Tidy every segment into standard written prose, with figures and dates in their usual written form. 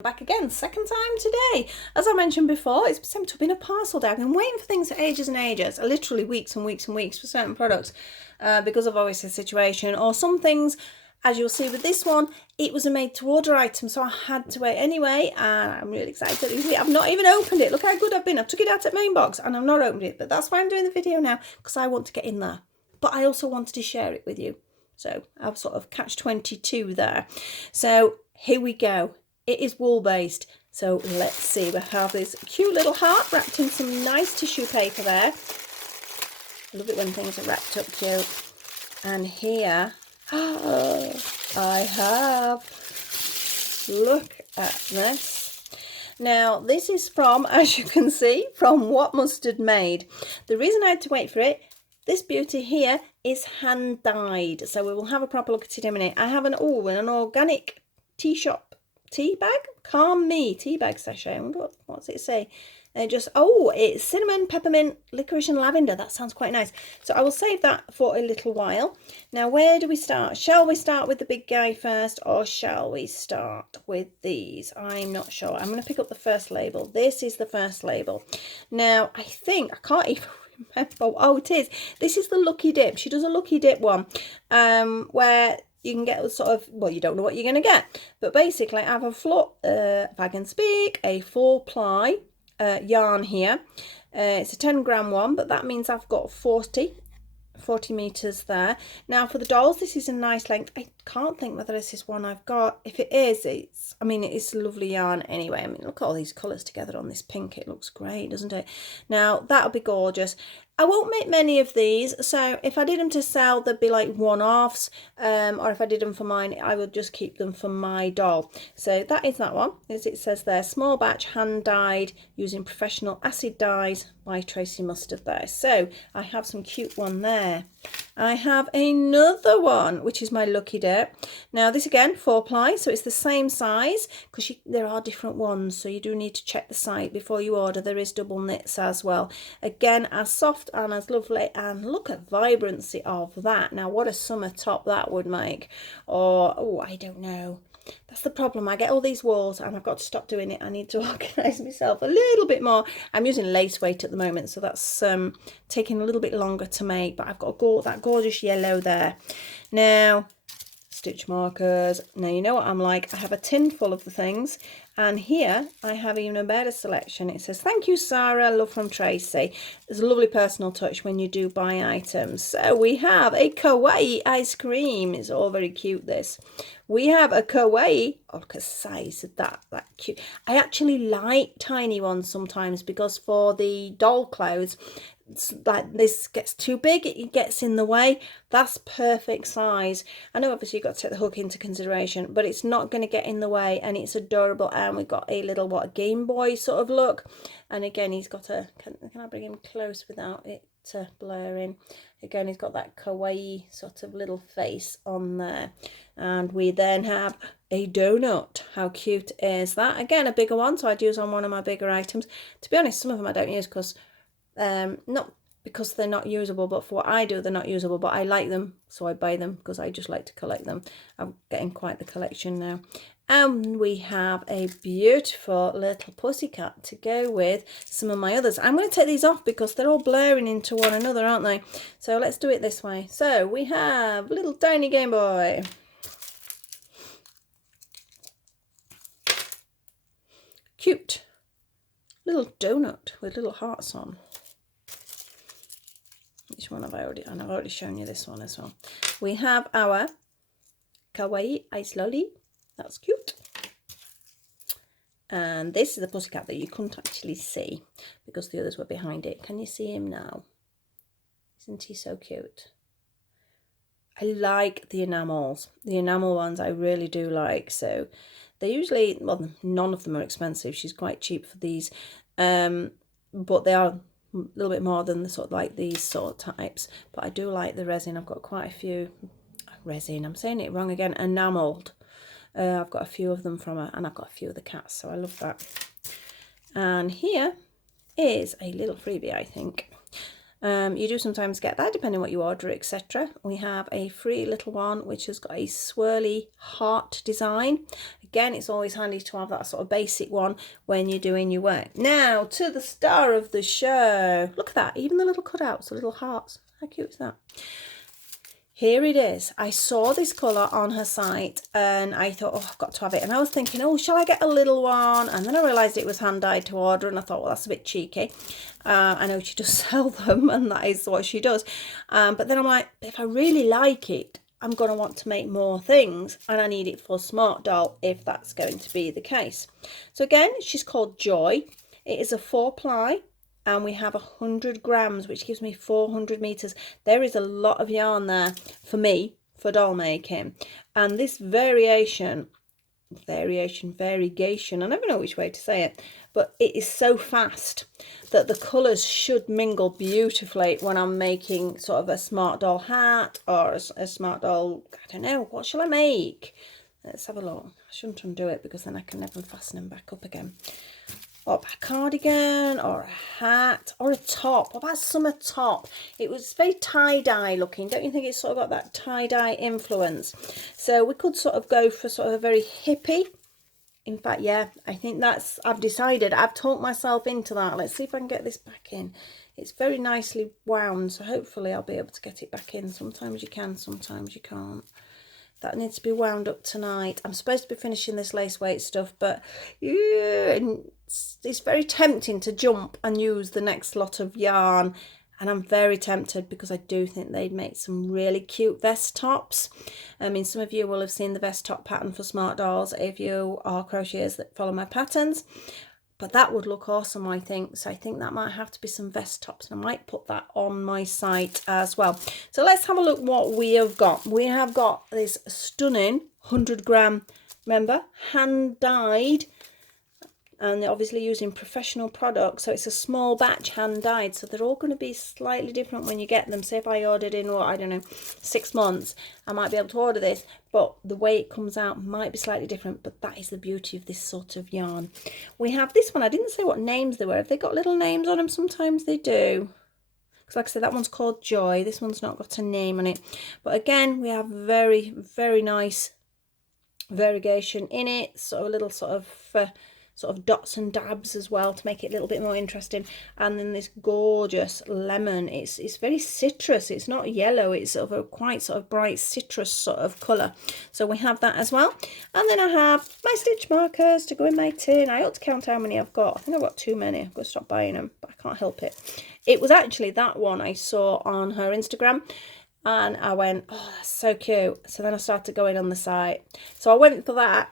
Back again, second time today. As I mentioned before, it's sent up in a parcel day. I've been waiting for things for ages and ages, literally weeks and weeks and weeks for certain products because of obviously the situation, or some things, as you'll see with this one, it was a made to order item, so I had to wait anyway, and I'm really excited. I've not even opened it. Look how good I've been. I took it out at main box and I've not opened it, but that's why I'm doing the video now, because I want to get in there, but I also wanted to share it with you. So I've sort of catch 22 there. So here we go. It is wool based, so let's see. We have this cute little heart wrapped in some nice tissue paper there. I love it when things are wrapped up cute. And here, I have, look at this. Now, this is from, as you can see, from What Mustad Made. The reason I had to wait for it, this beauty here is hand dyed, so we will have a proper look at it in a minute. I have an organic tea bag, Calm Me tea bag sachet. I wonder what's it say? It's cinnamon, peppermint, licorice and lavender. That sounds quite nice. So I will save that for a little while. Now, where do we start? Shall we start with the big guy first, or shall we start with these? I'm not sure. I'm going to pick up the first label. This is the first label. Now, I can't even remember. Oh, it is. This is the Lucky Dip. She does a Lucky Dip one where you can get sort of, well, you don't know what you're going to get, but basically I have a if I can speak, a 4-ply yarn here. It's a 10-gram one, but that means I've got 40 meters there. Now for the dolls, this is a nice length. I can't think whether this is one I've got. If it is, it's a lovely yarn anyway. Look at all these colours together on this pink. It looks great, doesn't it? Now that'll be gorgeous. I won't make many of these, so if I did them to sell, they'd be like one-offs, or if I did them for mine, I would just keep them for my doll. So that is that one, as it says there, small batch, hand dyed, using professional acid dyes by Tracy Mustard there. So I have some cute one there. I have another one, which is my Lucky Dip. Now this again, 4-ply, so it's the same size, because there are different ones, so you do need to check the site before you order. There is double knits as well. Again, as soft and as lovely, and look at vibrancy of that. Now what a summer top that would make. Or, oh, I don't know. That's the problem. I get all these walls and I've got to stop doing it. I need to organise myself a little bit more. I'm using lace weight at the moment, so that's taking a little bit longer to make, but I've got that gorgeous yellow there. Now, stitch markers. Now you know what I'm like. I have a tin full of the things, and here I have even a better selection. It says, thank you, Sarah, love from Tracy. There's a lovely personal touch when you do buy items. So we have a kawaii ice cream. It's all very cute, this. We have a kawaii. Oh, look at the size of that cute. I actually like tiny ones sometimes, because for the doll clothes, like this gets too big, it gets in the way. That's perfect size. I know obviously you've got to take the hook into consideration, but it's not going to get in the way, and it's adorable. And we've got a little Game Boy sort of look, and again he's got can I bring him close without it blurring? Again, he's got that kawaii sort of little face on there. And we then have a donut. How cute is that? Again, a bigger one, so I'd use on one of my bigger items. To be honest, some of them I don't use because not because they're not usable, but for what I do, they're not usable, but I like them, so I buy them because I just like to collect them. I'm getting quite the collection now. And we have a beautiful little pussycat to go with some of my others. I'm going to take these off because they're all blurring into one another, aren't they? So let's do it this way. So we have little tiny Game Boy. Cute little donut with little hearts on. Which one have I already? And I've already shown you this one as well. We have our kawaii ice lolly. That's cute. And this is the pussycat that you couldn't actually see because the others were behind it. Can you see him now? Isn't he so cute? I like the enamels. The enamel ones I really do like. So they usually, well, none of them are expensive. She's quite cheap for these. But they are a little bit more than the sort of like these sort of types. But I do like the resin. I've got quite a few resin. I'm saying it wrong again. Enameled. I've got a few of them from her, and I've got a few of the cats, so I love that. And here is a little freebie, I think. You do sometimes get that depending on what you order, etc. We have a free little one which has got a swirly heart design. Again, it's always handy to have that sort of basic one when you're doing your work. Now to the star of the show. Look at that, even the little cutouts, the little hearts. How cute is that? Here it is. I saw this colour on her site and I thought, oh, I've got to have it. And I was thinking, oh, shall I get a little one? And then I realised it was hand-dyed to order and I thought, well, that's a bit cheeky. I know she does sell them and that is what she does. But then I'm like, if I really like it, I'm going to want to make more things and I need it for Smart Doll if that's going to be the case. So again, she's called Joy. It is a 4-ply. And we have 100 grams, which gives me 400 meters. There is a lot of yarn there for me, for doll making. And this variegation, I never know which way to say it, but it is so fast that the colours should mingle beautifully when I'm making sort of a Smart Doll hat or a Smart Doll, I don't know, what shall I make? Let's have a look. I shouldn't undo it because then I can never fasten them back up again. Or a cardigan, or a hat, or a top. What about a summer top? It was very tie-dye looking. Don't you think it's sort of got that tie-dye influence? So we could sort of go for sort of a very hippie. In fact, yeah, I think that's, I've decided, I've talked myself into that. Let's see if I can get this back in. It's very nicely wound, so hopefully I'll be able to get it back in. Sometimes you can, sometimes you can't. That needs to be wound up tonight. I'm supposed to be finishing this lace weight stuff, but yeah, it's very tempting to jump and use the next lot of yarn. And I'm very tempted because I do think they'd make some really cute vest tops. I mean, some of you will have seen the vest top pattern for Smart Dolls if you are crocheters that follow my patterns. But that would look awesome, I think. So I think that might have to be some vest tops. And I might put that on my site as well. So let's have a look what we have got. We have got this stunning 100 gram, remember, hand dyed. And they're obviously using professional products. So it's a small batch hand dyed. So they're all going to be slightly different when you get them. Say if I ordered in, I don't know, 6 months, I might be able to order this. But the way it comes out might be slightly different. But that is the beauty of this sort of yarn. We have this one. I didn't say what names they were. Have they got little names on them? Sometimes they do. Because like I said, that one's called Joy. This one's not got a name on it. But again, we have very, very nice variegation in it. So a little sort of dots and dabs as well to make it a little bit more interesting. And then this gorgeous lemon. It's very citrus. It's not yellow. It's sort of a quite sort of bright citrus sort of colour. So we have that as well. And then I have my stitch markers to go in my tin. I ought to count how many I've got. I think I've got too many. I've got to stop buying them, but I can't help it. It was actually that one I saw on her Instagram. And I went, oh, that's so cute. So then I started going on the site. So I went for that.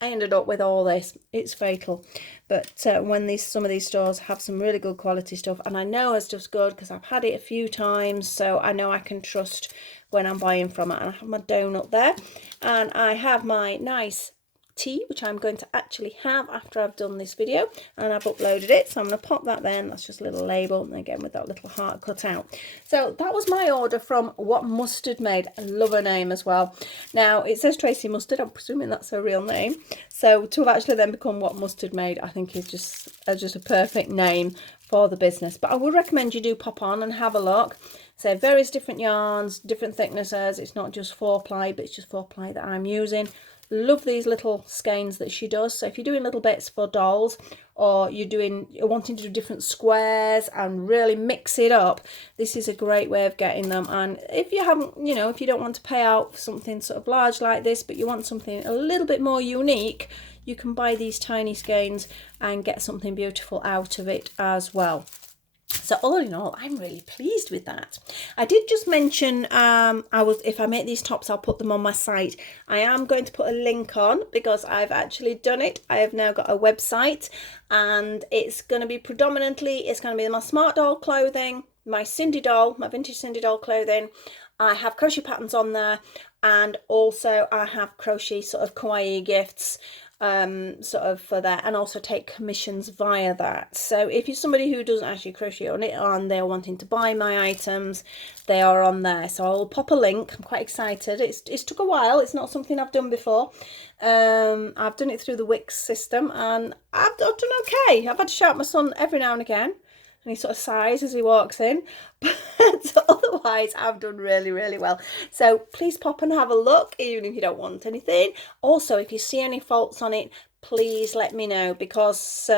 I ended up with all this. It's fatal. But when some of these stores have some really good quality stuff, and I know it's just good because I've had it a few times, so I know I can trust when I'm buying from it. And I have my donut there, and I have my nice tea, which I'm going to actually have after I've done this video, and I've uploaded it, so I'm going to pop that then. That's just a little label, and again with that little heart cut out. So that was my order from What Mustad Made. I love her name as well. Now it says Tracy Mustard. I'm presuming that's her real name, so to have actually then become What Mustad Made, I think is just a perfect name for the business. But I would recommend you do pop on and have a look. So various different yarns, different thicknesses. It's not just 4-ply, but it's just 4-ply that I'm using. Love these little skeins that she does. So if you're doing little bits for dolls, or you're wanting to do different squares and really mix it up, this is a great way of getting them. And if you haven't, if you don't want to pay out for something sort of large like this, but you want something a little bit more unique, you can buy these tiny skeins and get something beautiful out of it as well. So all in all, I'm really pleased with that. I did just mention if I make these tops, I'll put them on my site. I am going to put a link on because I've actually done it. I have now got a website, and it's going to be it's going to be my Smart Doll clothing, my Cindy Doll, my vintage Cindy Doll clothing. I have crochet patterns on there, and also I have crochet sort of kawaii gifts sort of for that, and also take commissions via that. So if you're somebody who doesn't actually crochet on it and they're wanting to buy my items, they are on there. So I'll pop a link. I'm quite excited. It's took a while. It's not something I've done before. I've done it through the Wix system, and I've done okay. I've had to shout at my son every now and again. and he sort of sighs as he walks in. But otherwise, I've done really, really well. So please pop and have a look, even if you don't want anything. Also, if you see any faults on it, please let me know, because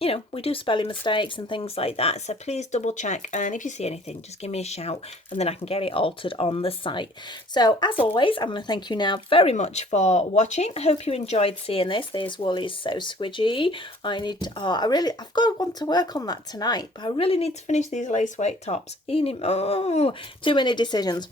you know, we do spelling mistakes and things like that, so please double check, and if you see anything, just give me a shout and then I can get it altered on the site. So as always, I'm going to thank you now very much for watching. I hope you enjoyed seeing this. This wool is so squidgy. I've got want to work on that tonight, but I really need to finish these lace weight tops. Too many decisions.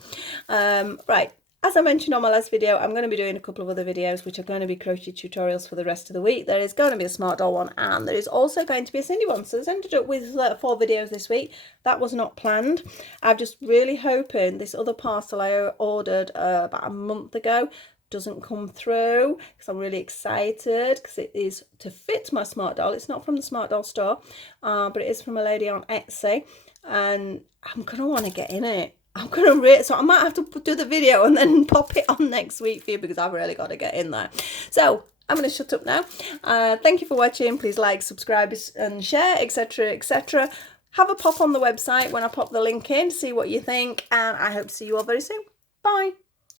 Right. As I mentioned on my last video, I'm going to be doing a couple of other videos which are going to be crochet tutorials for the rest of the week. There is going to be a smart doll one, and there is also going to be a Cindy one. So I've ended up with 4 videos this week. That was not planned. I'm just really hoping this other parcel I ordered about a month ago doesn't come through, because I'm really excited, because it is to fit my smart doll. It's not from the smart doll store, but it is from a lady on Etsy, and I'm going to want to get in it. I'm going to rate, so I might have to do the video and then pop it on next week for you, because I've really got to get in there. So I'm going to shut up now. Thank you for watching. Please like, subscribe and share, etc, etc. Have a pop on the website when I pop the link in, see what you think, and I hope to see you all very soon. Bye.